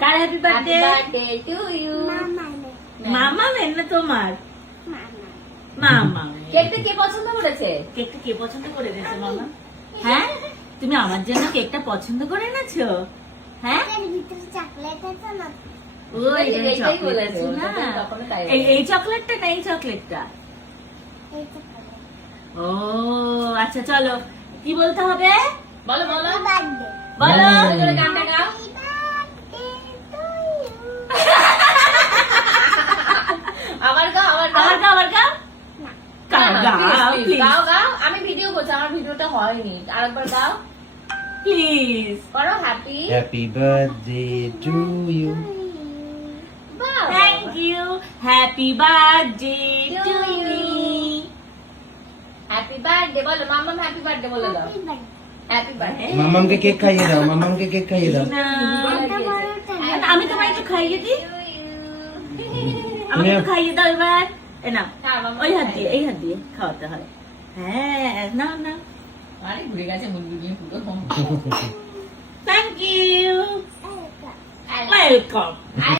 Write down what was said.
Car happy birthday? Birthday to you. মামা মেন না তোমার? মামা। কেকটা কে পছন্দ করেছে? কেকটা কে পছন্দ করে এনেছে মামা? হ্যাঁ, তুমি আমার জন্য কেকটা পছন্দ করে এনেছো? হ্যাঁ, ওই এইটাই চকলেট বলেছে, আছে না? ওটা তো তখনও তাই এই চকলেটটা না, এই চকলেটটা। ও আচ্ছা, চলো কি বলতে হবে? বলো বলো বলো। জোরে গানটা গাও। আবার গাও আবার গাও আবার গাও, আবার গাও। না, না, গাও, please, please, গাও গাও। আমি ভিডিও করছি, আমার ভিডিওটা হয়নি। আরেকবার গাও please. করো। Happy Happy birthday to you. Thank you. Happy birthday to me. Happy birthday বলো। মাম্মাম হ্যাপি বার্থডে বলে দাও। Happy birthday. মামামকে কেক খাইয়ে দাও, মামামকে কেক খাইয়ে দাও। না, আমি তোমায় একটু খাইয়ে দিই। আমাকে একটু খাইয়ে দাও এবার। এ না, ওই হাত দিয়ে, এই হাত দিয়ে খাওয়াতে হয়। হ্যাঁ, না না। আরে ঘুরে গেছে মুরগি পুরো। Thank you. Welcome.